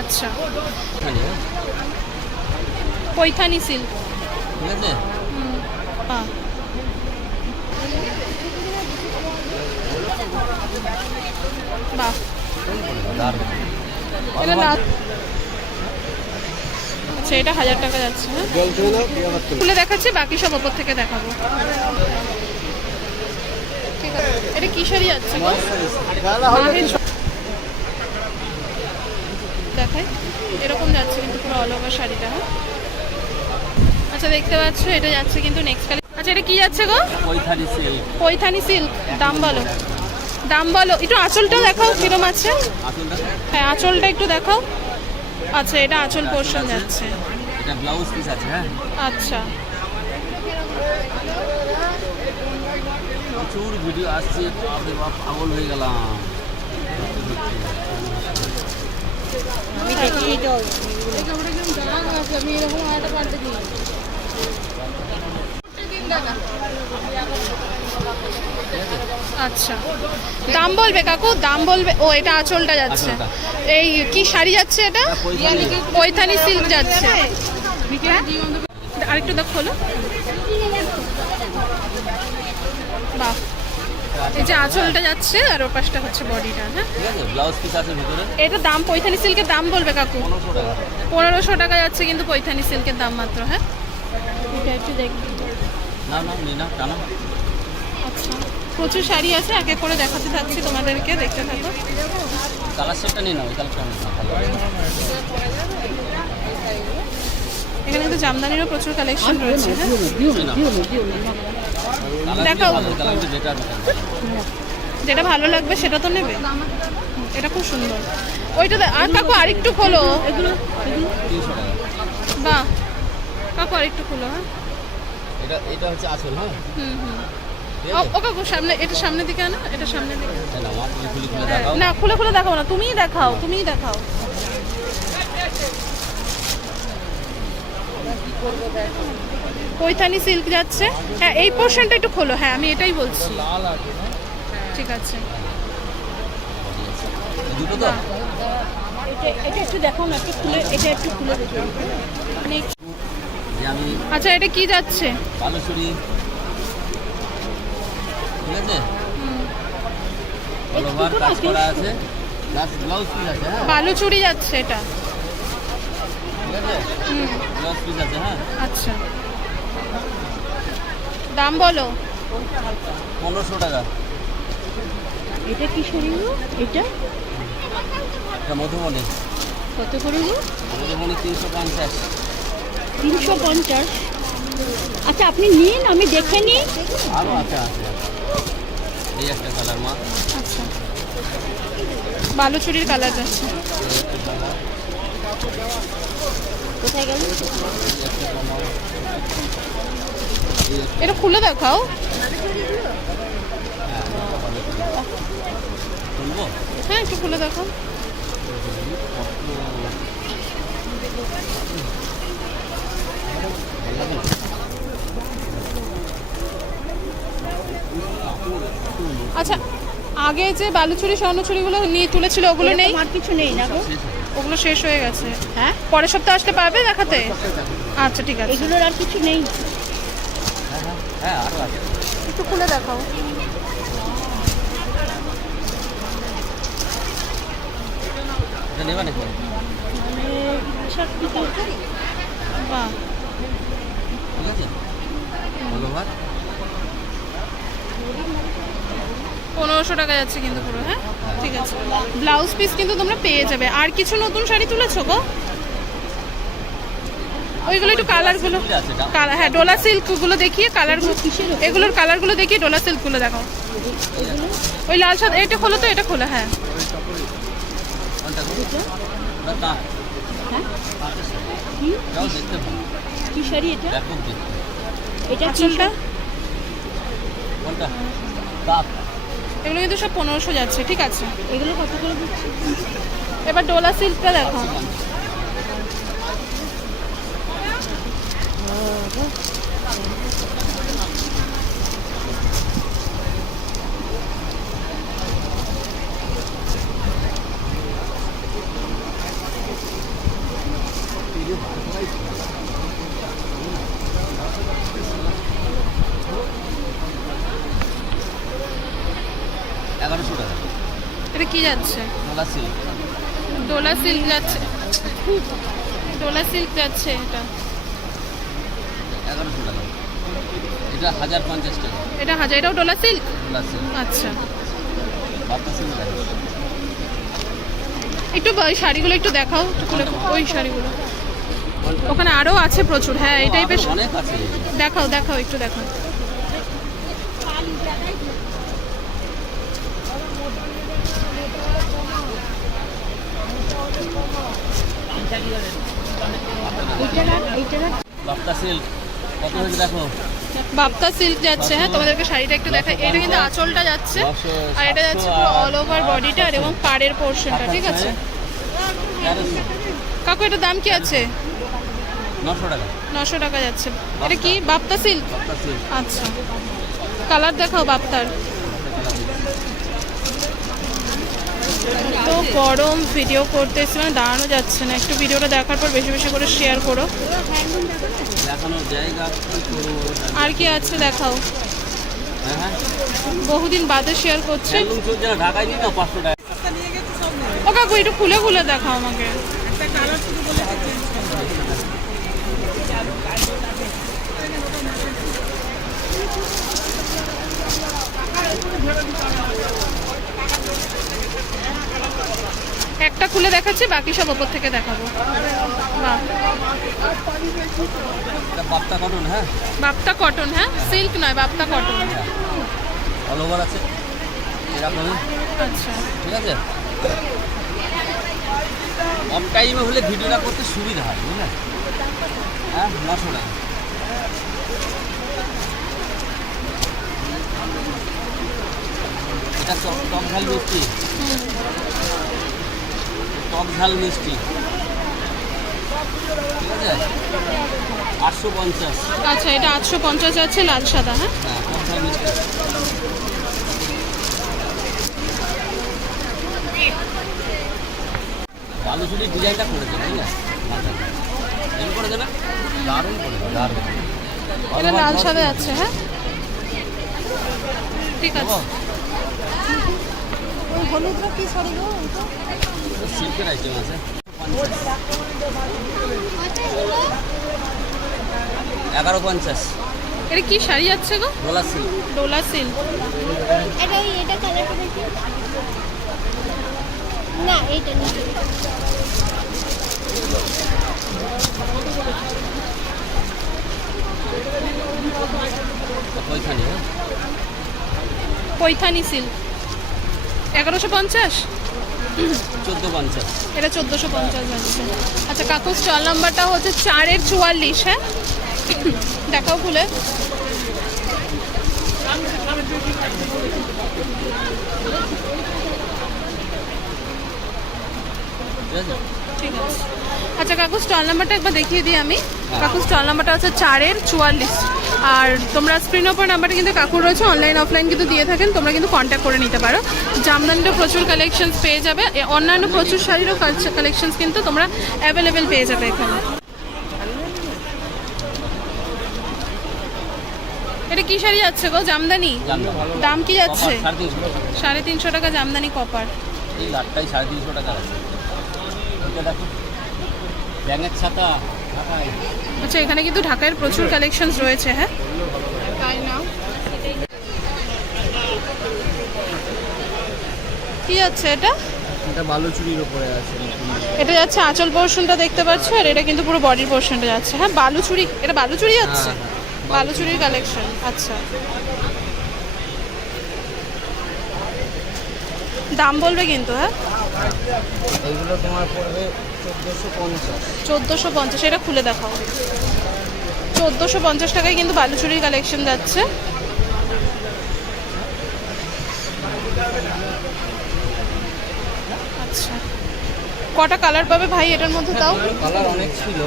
আচ্ছা। হ্যাঁ? পৈথানি সিল্ক ঠিক আছে বাহ। বাহ আচ্ছা এটা হাজার টাকা যাচ্ছে হ্যাঁ? খুলে দেখাচ্ছি বাকি সব ওপর থেকে দেখাবো। ঠিক আছে। এটা কি শাড়ি যাচ্ছে দেখাই এরকম যাচ্ছে কিন্তু পুরো অল ওভার শাড়িটা হ্যাঁ? আচ্ছা দেখতে পাচ্ছ এটা যাচ্ছে কিন্তু নেক্সট কালি। আচ্ছা এটা কি যাচ্ছে গো? পৈথানি সিল্ক পৈথানি সিল্ক দাম বলো। দাম বলো। একটু আঁচলটাও দেখাও কিরম আছে? হ্যাঁ আঁচলটা একটু দেখাও। আচ্ছা এটা আঁচল পোর্শন যাচ্ছে। এটা ব্লাউজ পিস আছে হ্যাঁ? আচ্ছা। প্রচুর ভিডিও আসছে বাপ পাগল হয়ে গেলাম। আমি এরকম একটা পাল্টে দিই আচ্ছা। দাম বলবে কাকু? দাম বলবে ও এটা আঁচলটা যাচ্ছে। এই কি শাড়ি যাচ্ছে এটা? পৈথানি। পৈথানি সিল্ক যাচ্ছে। আরেকটু দেখ খোলো বাহ এই যে আঁচলটা যাচ্ছে আর ওর পাশটা হচ্ছে বডিটা হ্যাঁ? ঠিক আছে ব্লাউজ পিস আছে ভিতরে। এটা দাম পৈথানি সিল্কের দাম বলবে কাকু? পনেরোশো টাকা। যাচ্ছে কিন্তু পৈথানি সিল্কের দাম মাত্র হ্যাঁ? এটা একটু দেখি। না না না টানা। আচ্ছা। প্রচুর শাড়ি আছে এক এক করে দেখাতে থাকছি তোমাদেরকে দেখতে থাকো। কালার সেটটা নিয়ে নাও এই কালারটা এখানে কিন্তু জামদানিরও প্রচুর কালেকশন রয়েছে হ্যাঁ? দেখাও। যেটা ভালো লাগবে সেটা তো নেবে। এটা খুব সুন্দর। ওইটা আর কাকু আরেকটু খোলো। বাহ কাকু আরেকটু খোলো হ্যাঁ। এটা এটা হচ্ছে আসল হ্যাঁ? হুম হুম। ও কাকু সামনে এটা সামনের দিকে আনো এটা সামনের দিকে এই তুমি খুলে খুলে হ্যাঁ, দেখাও। না খুলে খুলে দেখাও না তুমিই দেখাও তুমিই দেখাও। পৈথানি সিল্ক যাচ্ছে। হ্যাঁ এই পোর্শনটা একটু খোলো। হ্যাঁ আমি এটাই বলছি। ঠিক আছে। এটা এটা একটু দেখাও না একটু খুলে এটা একটু খুলে দেখো। আমি আচ্ছা এটা কি যাচ্ছে? বালুচুরি। ঠিক আছে অল কাজ করা আছে। প্লাস ব্লাউজ পিস আছে হ্যাঁ? বালুচুরি যাচ্ছে এটা। ঠিক আছে হুম। ব্লাউজ পিস আছে হ্যাঁ? আচ্ছা। দাম বলো। পনেরোশো টাকা। এটা কি গো এটা? এটা মধুবনী। কত করে গো? মধুবনী তিনশো পঞ্চাশ। তিনশো পঞ্চাশ। আচ্ছা আপনি নিন আমি দেখে নিই। আরও আছে আছে এই একটা কালার মা। আচ্ছা। বালুচুরির কালার যাচ্ছে। কোথায় গেল? এটা খুলে দেখাও। হ্যাঁ একটু খুলে দেখাও। আচ্ছা আগে যে বালুচুরি স্বর্ণচুরিগুলো নিয়ে তুলেছিল ওগুলো নেই? আর কিছু নেই না গো। ওগুলো শেষ হয়ে গেছে। হ্যাঁ? পরের সপ্তাহে আসলে পারবে দেখাতে? আচ্ছা ঠিক আছে। এগুলোর আর কিছু নেই। হ্যাঁ আরও আছে। একটু খুলে দেখাও। নেবা নাকি? ঠিক আছে। অল পনেরোশো টাকা যাচ্ছে কিন্তু পুরো হ্যাঁ? ঠিক আছে। ব্লাউজ পিস কিন্তু তোমরা পেয়ে যাবে। আর কিছু নতুন শাড়ি তুলেছো গো? ওইগুলো একটু কালারগুলো কালার হ্যাঁ ডোলা সিল্কগুলো দেখিয়ে কালারগুলো এগুলোর কালারগুলো দেখিয়ে ডোলা সিল্কগুলো দেখো ওই লাল সাদা এটা খোলো তো এটা খোলো হ্যাঁ। হ্যাঁ কি শাড়ি এটা? এটা কাপ এগুলো কিন্তু সব পনেরোশো যাচ্ছে ঠিক আছে। এগুলো কত করে এবার ডোলা সিল্কটা দেখো এগারোশো টাকা। এটা কি যাচ্ছে? ডোলা সিল্ক ডোলা সিল্ক যাচ্ছে। দোলা সিল্ক যাচ্ছে এটা। এটা হাজার পঞ্চাশ টাকা। এটা হাজার এটাও ডোলা সিল্ক? আচ্ছা। একটু ওই শাড়িগুলো একটু দেখাও ওই শাড়িগুলো। ওখানে আরও আছে প্রচুর। হ্যাঁ এই টাইপের দেখাও দেখাও একটু দেখাও। সিল্ক। বাপ্তা সিল্ক যাচ্ছে হ্যাঁ তোমাদেরকে শাড়িটা একটু দেখা এটা কিন্তু আঁচলটা যাচ্ছে আর এটা যাচ্ছে পুরো অল ওভার বডিটা আর এবং পাড়ের পোর্শনটা ঠিক আছে? কাকু এটার দাম কি আছে? নশো টাকা। নশো টাকা যাচ্ছে। এটা কি? বাপ্তা সিল্ক আচ্ছা। কালার দেখাও বাপ্তার। তো গরম ভিডিও করতে এসে মানে দাঁড়ানো যাচ্ছে না। একটু ভিডিওটা দেখার পর বেশি বেশি করে শেয়ার করো। আর কি আছে দেখাও। হ্যাঁ হ্যাঁ। বহুদিন বাদে শেয়ার করছে। ও কাকু একটু খুলে খুলে দেখাও আমাকে। একটা খুলে দেখাচ্ছি বাকি সব ওপর থেকে দেখাবো। বাপ্তা কটন হ্যাঁ? বাপ্তা কটন হ্যাঁ? সিল্ক নয় বাপ্তা কটন অল ওভার আছে। এরকমই আচ্ছা। ঠিক আছে? অফ টাইমে হলে ভিডিওটা করতে সুবিধা হয় বুঝলে হ্যাঁ নশো টাকা এটা টক ঝাল মিষ্টি। টক ঝাল মিষ্টি। ঠিক আছে? আটশো পঞ্চাশ। আচ্ছা এটা আটশো পঞ্চাশ আছে লাল সাদা হ্যাঁ? হ্যাঁ টক ঝাল মিষ্টি। বালুচুরির ডিজাইনটা তাই না? করে দেবে? দারুণ করে দারুণ। এটা লাল সাদা যাচ্ছে হ্যাঁ? ঠিক আছে। হলুদটা কি শাড়ি গো সিল্কের আইটেম আছে এগারো পঞ্চাশ। এটা কি শাড়ি যাচ্ছে গো? সিল্ক। ডোলা সিল্ক। এটা এটা কালারটা দেখি না এইটা নিচে হ্যাঁ। পৈথানি সিল্ক। এগারোশো পঞ্চাশ? চোদ্দ পঞ্চাশ। এটা চোদ্দোশো পঞ্চাশ যাচ্ছে আচ্ছা কাকুর স্টল নাম্বারটা হচ্ছে চারের চুয়াল্লিশ হ্যাঁ? দেখাও খুলে। ঠিক আছে। ঠিক আছে। আচ্ছা কাকু স্টল নাম্বারটা একবার দেখিয়ে দিই আমি। কাকু স্টল নাম্বারটা হচ্ছে চারের চুয়াল্লিশ। আর তোমরা স্ক্রিন ওপর নাম্বারটা কিন্তু কাকুর রয়েছে অনলাইন অফলাইন কিন্তু দিয়ে থাকেন তোমরা কিন্তু কন্ট্যাক্ট করে নিতে পারো। জামদানিরও প্রচুর কালেকশনস পেয়ে যাবে অন্যান্য প্রচুর শাড়িরও কালেকশনস কিন্তু তোমরা অ্যাভেলেবেল পেয়ে যাবে এখানে। এটা কি শাড়ি যাচ্ছে গো জামদানি? দাম কি যাচ্ছে? সাড়ে তিনশো টাকা। জামদানি কপার। এই লাটটাই সাড়ে তিনশো টাকা আছে ব্যাঙের ছাতা আচ্ছা এখানে কিন্তু ঢাকায় প্রচুর কালেকশনস রয়েছে হ্যাঁ? তাই না? কি যাচ্ছে এটা? এটা বালুচুরির উপরে আছে এটা যাচ্ছে আঁচল পোর্শনটা দেখতে পাচ্ছ আর এটা কিন্তু পুরো বডির পোর্শনটা যাচ্ছে হ্যাঁ? বালুচুরি এটা বালুচুরি যাচ্ছে হ্যাঁ, বালুচুরির কালেকশন আচ্ছা। দাম বলবে কিন্তু হ্যাঁ? এইগুলো তোমার পড়বে চোদ্দোশো পঞ্চাশ। এটা খুলে দেখাও। চোদ্দোশো পঞ্চাশ টাকায় কিন্তু বালুচুরির কালেকশন যাচ্ছে। আচ্ছা। কটা কালার পাবে ভাই এটার মধ্যে তাও? কালার অনেক ছিল।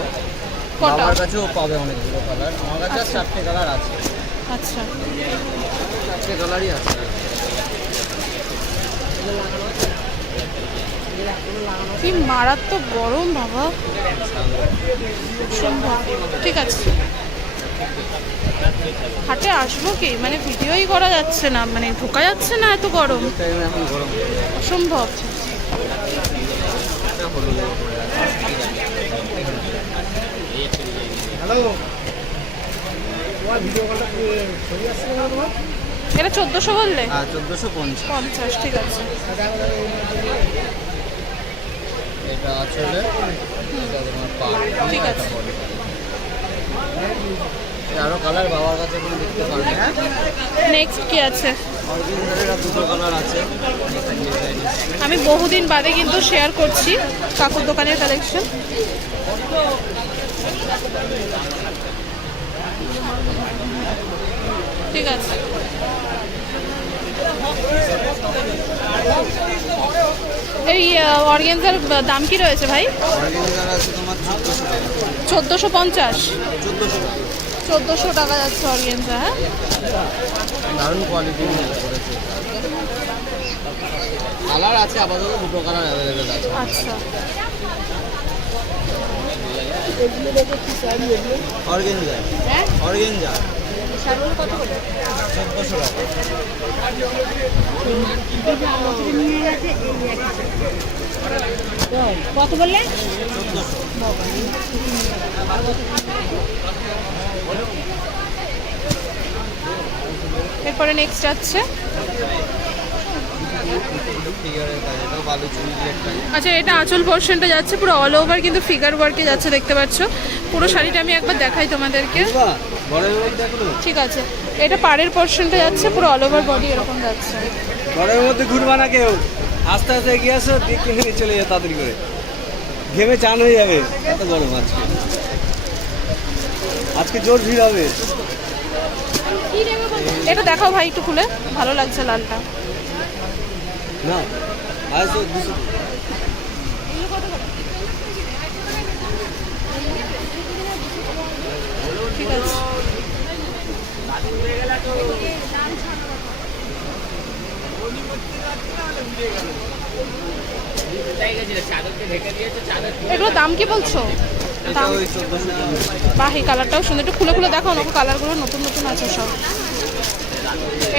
কটা? আমার কাছেও পাবে অনেকগুলো কালার আমার কাছে আর চারটে কালার আছে। আচ্ছা। চারটে কালারই আছে। কি মারাত্মক গরম বাবা। সম্ভব ঠিক আছে। হাটে আসব কি? মানে ভিডিওই করা যাচ্ছে না। মানে ঢোকা যাচ্ছে না এত গরম? গরম। অসম্ভব। এটা চোদ্দোশো বললে? চোদ্দশো পঞ্চাশ। পঞ্চাশ ঠিক আছে। পাট ঠিক আছে। আরও কালার বাবার কাছে কোনো দেখতে পারবে নেক্সট কি আর দুটো কালার আছে। আমি বহুদিন বাদে কিন্তু শেয়ার করছি কাকুর দোকানের কালেকশন ঠিক আছে। এই অর্গেনজার দাম কি রয়েছে ভাই? চোদ্দোশো পঞ্চাশ। চোদ্দোশো টাকা যাচ্ছে অর্গেনজা হ্যাঁ? দারুণ কোয়ালিটি কালার আছে আপাতত দুটো কালার অ্যাভেলেবেল আছে। আচ্ছা। অর্গেঞ্জা হ্যাঁ? শাড়িগুলো কত বললে? এরপরে নেক্সট যাচ্ছে ফিগারের কাজ এটাও ভালো চুরি দিয়ে কাজ আচ্ছা এটা আঁচল পোর্শনটা যাচ্ছে পুরো অল ওভার কিন্তু ফিগার ওয়ার্কে যাচ্ছে দেখতে পাচ্ছ? পুরো শাড়িটা আমি একবার দেখাই তোমাদেরকে। বড়ের ঠিক আছে। এটা পাড়ের পোর্শনটা যাচ্ছে পুরো অল ওভার বডি এরকম যাচ্ছে। ঘরের মধ্যে ঘুরবা না কেউ। আস্তে আস্তে এগিয়ে আসো দিয়ে কিনে চলে যাও তাড়াতাড়ি করে। ঘেমে চান হয়ে যাবে। এত গরম আজকে। আজকে জোর ভিড় হবে। এটা দেখাও ভাই একটু খুলে। ভালো লাগছে লালটা। না আজ দুশো ঠিক আছে। এগুলো দাম কি বলছো? বাহ কালারটাও সুন্দর। একটু খুলে খুলে দেখাও না কালারগুলো নতুন নতুন আছে সব।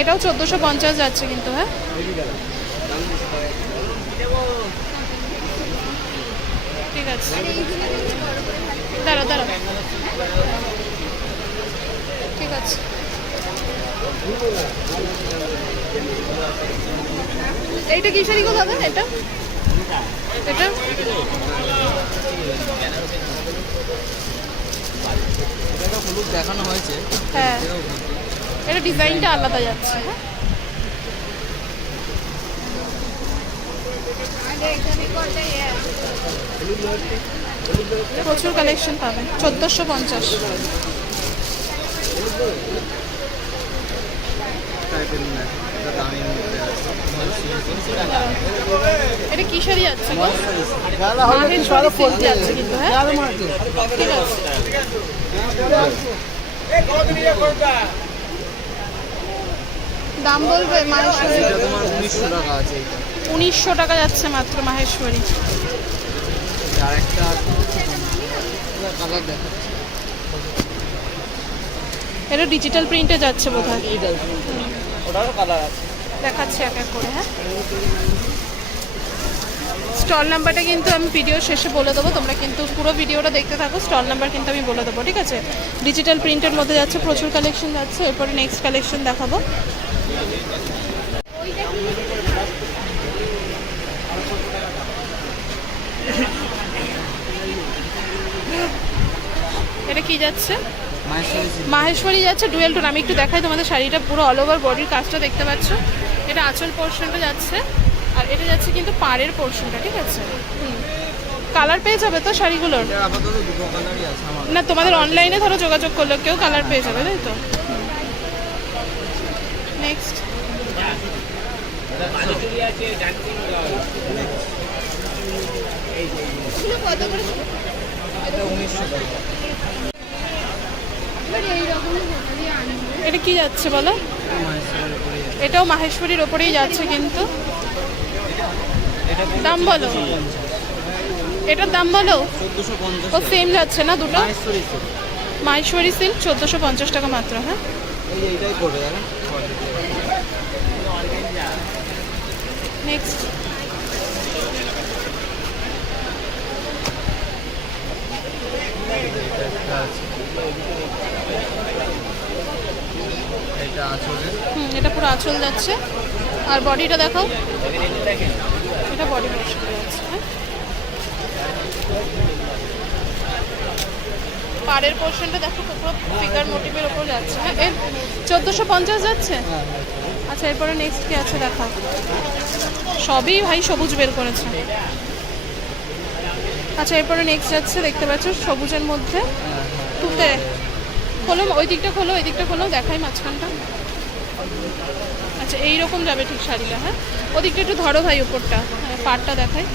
এটাও চোদ্দোশো পঞ্চাশ যাচ্ছে কিন্তু হ্যাঁ? ঠিক আছে। দাঁড়া দাঁড়া। ঠিক আছে। এইটা কি শাড়ি গো দাদা এটা? এটা? দেখানো হয়েছে। হ্যাঁ। এটা ডিজাইনটা আলাদা যাচ্ছে হ্যাঁ? প্রচুর কালেকশন পাবেন চোদ্দোশো পঞ্চাশ। এটা কি যাচ্ছে গো। সিল্ক যাচ্ছে কিন্তু হ্যাঁ? ঠিক আছে। দাম বলবে উনিশশো টাকা আছে উনিশশো টাকা যাচ্ছে মাত্র মাহেশ্বরী। এটা ডিজিটাল প্রিন্টে যাচ্ছে বোধ হয় দেখাচ্ছি এক এক করে হ্যাঁ। স্টল নাম্বারটা কিন্তু আমি ভিডিও শেষে বলে দেবো, তোমরা কিন্তু পুরো ভিডিওটা দেখতে থাকো, স্টল নাম্বার কিন্তু আমি বলে দেবো, ঠিক আছে? ডিজিটাল প্রিন্টের মধ্যে যাচ্ছে, প্রচুর কালেকশন যাচ্ছে, এরপরে নেক্সট কালেকশন দেখাবো। এটা কি যাচ্ছে? মাহেশ্বরী যাচ্ছে ডুয়েল টোন আমি একটু দেখাই তোমাদের শাড়িটা পুরো অল ওভার বডির কাজটা দেখতে পাচ্ছ। এটা আঁচল পোর্শনটা যাচ্ছে আর এটা যাচ্ছে কিন্তু পাড়ের পোর্শনটা ঠিক আছে? কালার পেয়ে যাবে তো শাড়িগুলোর? না তোমাদের অনলাইনে ধরো যোগাযোগ করলে কেউ কালার পেয়ে যাবে তাই তো? নেক্সট এটা উনিশশো টাকা। এটা কি যাচ্ছে বলো? এটাও মাহেশ্বরীর ওপরেই যাচ্ছে কিন্তু। দাম বলো। এটার দাম বলো? ও সেম যাচ্ছে না দুটো? মাহেশ্বরী সিল্ক চোদ্দোশো পঞ্চাশ টাকা মাত্র হ্যাঁ? যে এইটাই করবে দাদা নেক্সট এটা আছে হুম এটা পুরো আঁচল যাচ্ছে। আর বডিটা দেখাও। এটা বডি পোর্শন যাচ্ছে হ্যাঁ। পাড়ের পোর্শনটা দেখো পুরো ফিগার মোটিভের ওপর যাচ্ছে হ্যাঁ। এর চোদ্দোশো পঞ্চাশ যাচ্ছে? আচ্ছা এরপরে নেক্সট কি আছে দেখা সবই ভাই সবুজ বের করেছে। আচ্ছা এরপরে নেক্সট যাচ্ছে দেখতে পাচ্ছ সবুজের মধ্যে। তুলতে খোলো ওই দিকটা খোলো ওই দিকটা খোলো দেখাই মাঝখানটা। আচ্ছা এইরকম যাবে ঠিক শাড়িটা হ্যাঁ? ওদিকটা একটু ধরো ভাই উপরটা হ্যাঁ পাড়টা দেখাই।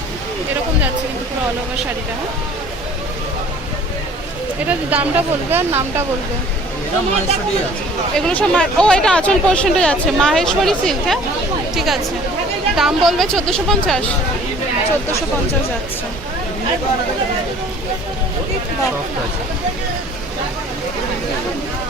এরকম যাচ্ছে কিন্তু পুরো অল ওভার শাড়িটা হ্যাঁ? এটা দামটা বলবে আর নামটা বলবে। এগুলো সব ও এটা আঁচল পোর্শনটা যাচ্ছে। মাহেশ্বরী সিল্ক হ্যাঁ? ঠিক আছে। দাম বলবে চোদ্দোশো পঞ্চাশ। চোদ্দোশো পঞ্চাশ যাচ্ছে বাহ। খুলো খুলো এবার আম্মু দেখুন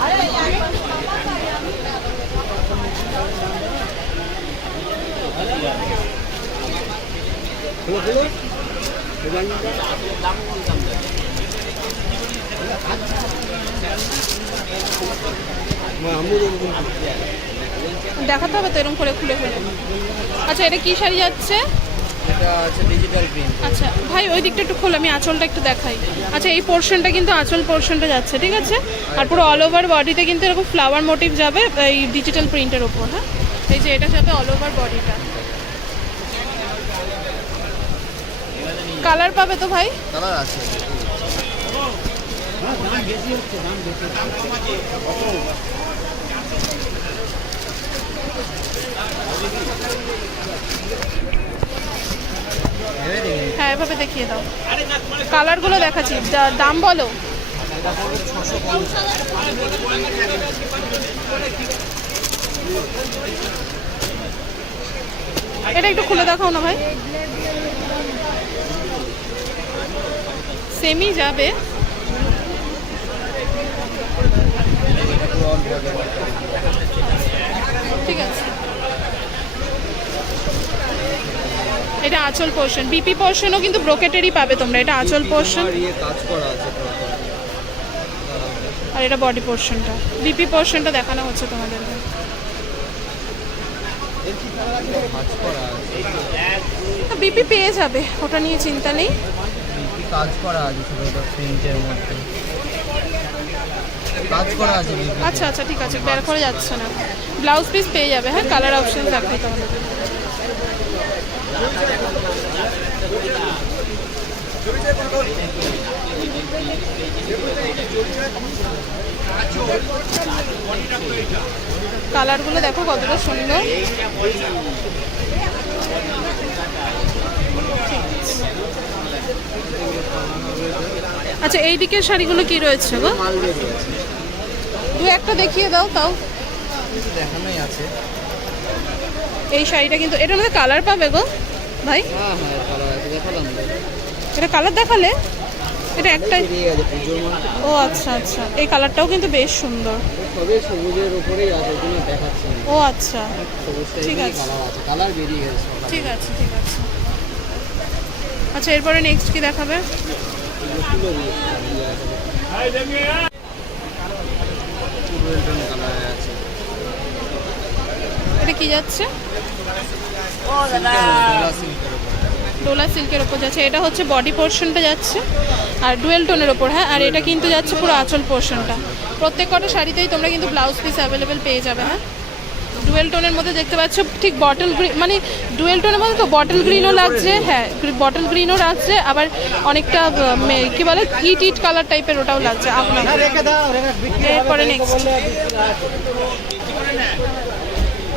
দেখাতে হবে তো এরকম করে খুলে খুলে আচ্ছা এটা কি শাড়ি যাচ্ছে? এটা আছে ডিজিটাল প্রিন্ট আচ্ছা ভাই ওই দিকটা একটু খোলো আমি আঁচলটা একটু দেখাই। আচ্ছা এই পোর্শনটা কিন্তু আঁচল পোর্শনটা যাচ্ছে ঠিক আছে? আর পুরো অল ওভার বডিতে কিন্তু এরকম ফ্লাওয়ার মোটিভ যাবে এই ডিজিটাল প্রিন্টের ওপর হ্যাঁ? এই যে এটা যাবে অল ওভার বডিটা কালার পাবে তো ভাই? কালার আছে। হ্যাঁ এভাবে দেখিয়ে দাও। কালারগুলো দেখাচ্ছি। দাম বলো। এটা একটু খুলে দেখাও না ভাই। সেমি যাবে। ঠিক আছে। এটা আঁচল পোর্শন বিপি পোর্শনও কিন্তু ব্রোকেটেরই পাবে তোমরা, এটা আঁচল পোর্শন আর এটা বডি পোর্শনটা বিপি পোর্শনটা দেখানো হচ্ছে তোমাদের কাজ করা আছে বিপি পেয়ে যাবে, ওটা নিয়ে চিন্তা নেই। কাজ করা আছে প্রিন্টের মধ্যে আচ্ছা আচ্ছা ঠিক আছে, বের করে যাচ্ছে না। ব্লাউজ পিস পেয়ে যাবে হ্যাঁ কালার অপশন দেখাই তোমাদের কালারগুলো দেখো কতটা সুন্দর। আচ্ছা এই দিকের শাড়িগুলো কি রয়েছে গো? দু একটা দেখিয়ে দাও তাও। দেখানোই আছে। এই শাড়িটা কিন্তু এটার মধ্যে কালার পাবে গো? ভাই? হ্যাঁ হ্যাঁ। এটা কালার দেখালে? এটা একটাই ও আচ্ছা আচ্ছা। এই কালারটাও কিন্তু বেশ সুন্দর। সবে সবুজের উপরেই আছে ওগুলো দেখাচ্ছি ও আচ্ছা। ঠিক আছে। কালার বেরিয়ে গেছে ঠিক আছে ঠিক আছে। আচ্ছা এরপরে নেক্সট কি দেখাবে? কালারে আছে। এটা কি যাচ্ছে? ডোলা সিল্কের ডোলা সিল্কের ওপর যাচ্ছে। এটা হচ্ছে বডি পোর্শনটা যাচ্ছে। আর ডুয়েল টোনের ওপর হ্যাঁ? আর এটা কিন্তু যাচ্ছে পুরো আঁচল পোর্শনটা প্রত্যেক কটা শাড়িতেই তোমরা কিন্তু ব্লাউজ পিস অ্যাভেলেবেল পেয়ে যাবে হ্যাঁ? ডুয়েল টোনের মধ্যে দেখতে পাচ্ছ ঠিক বটল গ্রিন মানে ডুয়েল টোনের মধ্যে তো বটল গ্রিনও লাগছে হ্যাঁ? বটল গ্রিনও লাগছে আবার অনেকটা কি বলে? ইট ইট কালার টাইপের ওটাও লাগছে। আপনার। এরপরে নেক্সট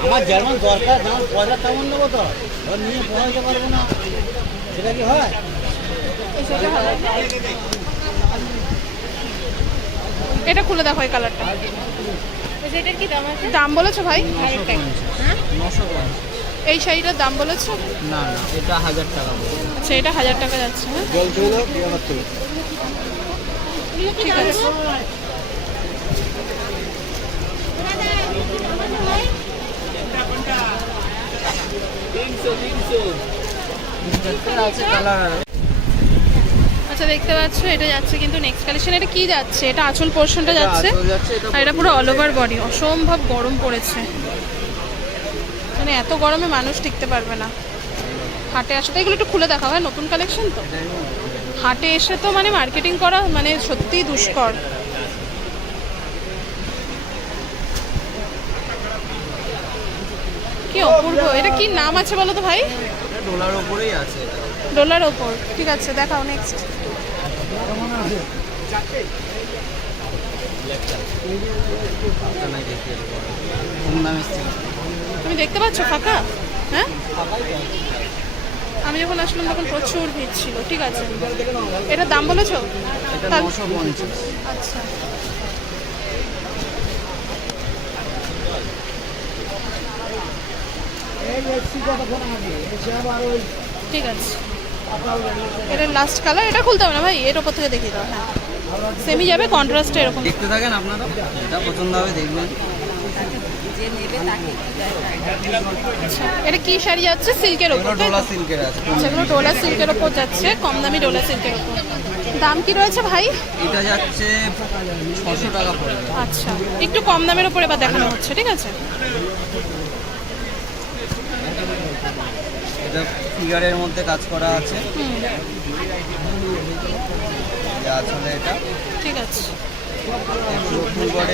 আমার যেমন দরকার যেমন পয়সা তেমন নেব তো। ওর নিয়ে পৌঁছাতে পারব না। সেটা কি হয়? এটা খুলে দেখো এই কালারটা এটার কি দাম আছে? দাম বলেছ ভাই? নশো পঞ্চাশ। এই শাড়িটার দাম বলেছ? না না এটা হাজার টাকা। আচ্ছা এটা হাজার টাকা যাচ্ছে হ্যাঁ? ঠিক আছে। আচ্ছা দেখতে পাচ্ছ এটা যাচ্ছে কিন্তু নেক্সট কালেকশন এটা কি যাচ্ছে? এটা আঁচল পোর্শনটা যাচ্ছে। আর এটা পুরো অল ওভার বডি অসম্ভব গরম পড়েছে। মানে এত গরমে মানুষ টিকতে পারবে না। হাটে আসাটা এগুলো একটু খুলে দেখা হয় নতুন কালেকশন তো? হাটে এসে তো মানে মার্কেটিং করা মানে সত্যিই দুষ্কর। কি অপূর্ব এটা কি নাম আছে বলো তো ভাই? ডোলার ওপরেই আছে। ডলার ওপর ঠিক আছে দেখাও নেক্সট তুমি দেখতে পাচ্ছ ফাঁকা? হ্যাঁ? আমি যখন আসলাম তখন প্রচুর ভিড় ছিল ঠিক আছে। এটার দাম বলেছ? আচ্ছা। ঠিক আছে। এটা লাস্ট কালার এটা খুলতে হবে না ভাই এর ওপর থেকে দেখিয়ে দাও হ্যাঁ। সেমি যাবে কন্ট্রাস্ট এরকম। দেখতে থাকেন আপনারা এটা পছন্দ হবে দেখবেন। আচ্ছা এটা কি শাড়ি যাচ্ছে? সিল্কের ওপর আচ্ছা এগুলো ডোলা সিল্কের ওপর যাচ্ছে কম দামি ডোলা সিল্কের ওপর। দাম কি রয়েছে ভাই? এটা যাচ্ছে ছশো টাকা পড়বে। আচ্ছা একটু কম দামের ওপরে বা দেখানো হচ্ছে ঠিক আছে এটা ফিগারের মধ্যে কাজ করা আছে। আসলে এটা। ঠিক আছে।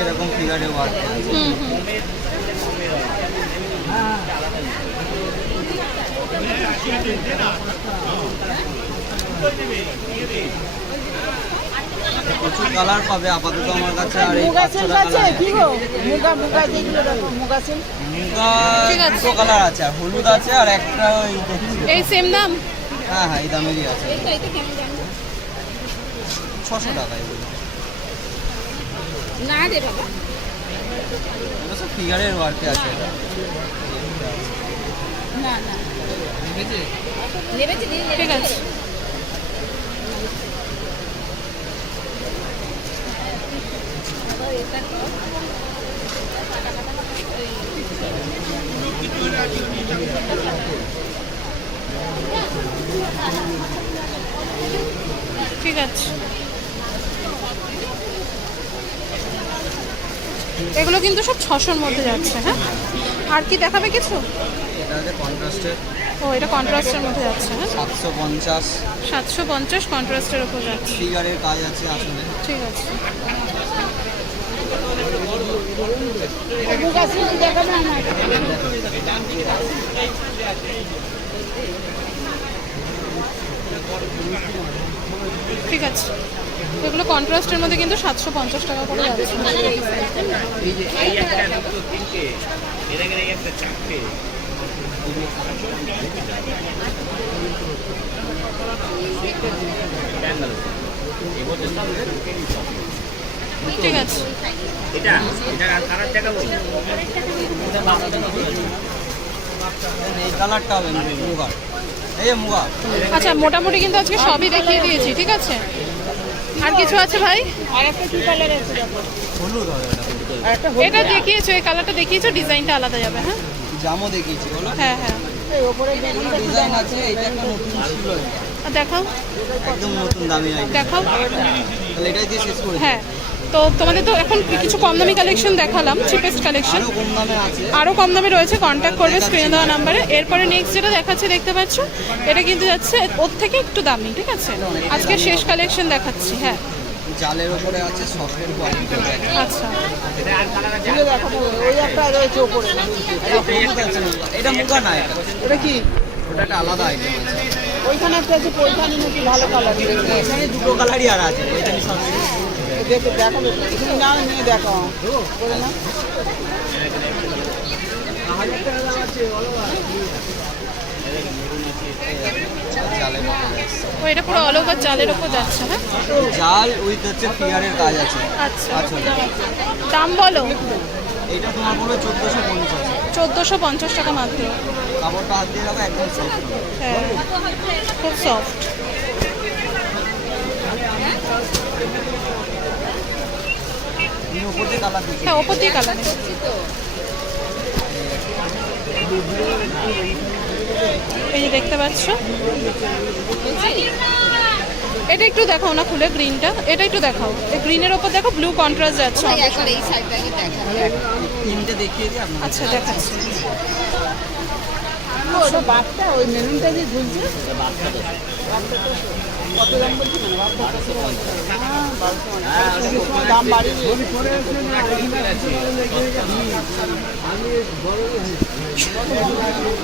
এরকম ফিগারে ওয়ার্ক আছে। প্রচুর কালার পাবে আপাতত আমার কাছে আর এই পাঁচশো মুগা মুগা যেগুলো মুগা দুটো কালার আছে আর হলুদ আছে আর একটা ওই এই সেম দাম? হ্যাঁ হ্যাঁ এই দামেরই আছে। ছশো টাকা এগুলো। না রে বাবা। সব ফিগারের ওয়ার্কে আছে। এটা না। না ঠিক আছে। ঠিক আছে। এগুলো কিন্তু সব ছশোর মধ্যে যাচ্ছে হ্যাঁ? আর কি দেখাবে কিছু? ও এটা কন্ট্রাস্টের মধ্যে যাচ্ছে হ্যাঁ? সাতশো পঞ্চাশ। সাতশো পঞ্চাশ কন্ট্রাস্টের ওপর যাচ্ছে। ফিগারের কাজ আছে আসলে। ঠিক আছে মুগা সিল দেখাবে আমার ঠিক আছে। এগুলো কন্ট্রাস্টের মধ্যে কিন্তু সাতশো পঞ্চাশ টাকা করে যাচ্ছে। ঠিক আছে। এই কালারটা হবে মুগা। এই মুগা। আচ্ছা মোটামুটি কিন্তু আজকে সবই দেখিয়ে দিয়েছি ঠিক আছে? আর কিছু আছে ভাই? আর একটা কি কালার আছে হলুদ হবে এটা আর এটা দেখিয়েছো এই কালারটা দেখিয়েছো? ডিজাইনটা আলাদা যাবে হ্যাঁ? জামও দেখিয়েছি বলো। হ্যাঁ হ্যাঁ। এই ডিজাইন আছে এটা একটা নতুন ছিল দেখাও। একদম নতুন দামি দেখাও। তাহলে এটাই দিয়ে শেষ করে। হ্যাঁ। তো তোমাদের তো এখন কিছু কম দামি কালেকশন দেখালাম চিপেস্ট কালেকশন আরও কম দামে আছে আরও কম দামে রয়েছে কন্ট্যাক্ট করবে স্ক্রিনে দেওয়া নাম্বারে এরপরে নেক্সট যেটা দেখাচ্ছে দেখতে পাচ্ছ? এটা কিন্তু যাচ্ছে ওর থেকে একটু দামি ঠিক আছে? আজকে শেষ কালেকশন দেখাচ্ছি হ্যাঁ। জালের উপরে আছে সফটের কোয়ালিটি আচ্ছা। ওই একটা রয়েছে ওপরে। এটা মুগা না এটা। ওটা কি? ওটা একটা আলাদা আইটেম আছে। ওইখানে একটা আছে পৈঠানি নাকি ভালো কালার এখানে দুটো কালারই আর আছে এটা সব দেখে দেখাবে তুমি না নিয়ে দেখো করে না উপরে। ও এটা পুরো অল ওভার জালের ওপর যাচ্ছে হ্যাঁ জাল উইথ হচ্ছে ফিগারের কাজ আছে। আচ্ছা। আচ্ছা দাম বলো? এইটা তোমার পড়বে চোদ্দোশো পঞ্চাশ চোদ্দোশো পঞ্চাশ টাকা মাত্র। কাপড়টা হাত দিয়ে রাখো একদম সফট হ্যাঁ। খুব সফট তুমি উপর দিয়ে কালার দেখি হ্যাঁ ওপর দিয়ে কালার এই যে দেখতে পাচ্ছ? এটা একটু দেখাও না খুলে গ্রিনটা এটা একটু দেখাও। এই গ্রিনের ওপর দেখো ব্লু কন্ট্রাস্ট যাচ্ছে আচ্ছা দেখাচ্ছি। বাচ্চা ওই মেরুনটা যে ঝুলছে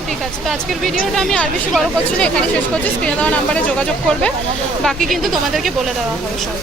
ঠিক আছে, তো আজকের ভিডিওটা আমি আর বেশি বড় করছি না, এখানে শেষ করছি। স্ক্রিনে দেওয়া নাম্বারে যোগাযোগ করবে। বাকি কিন্তু তোমাদেরকে বলে দেওয়া হবে সব।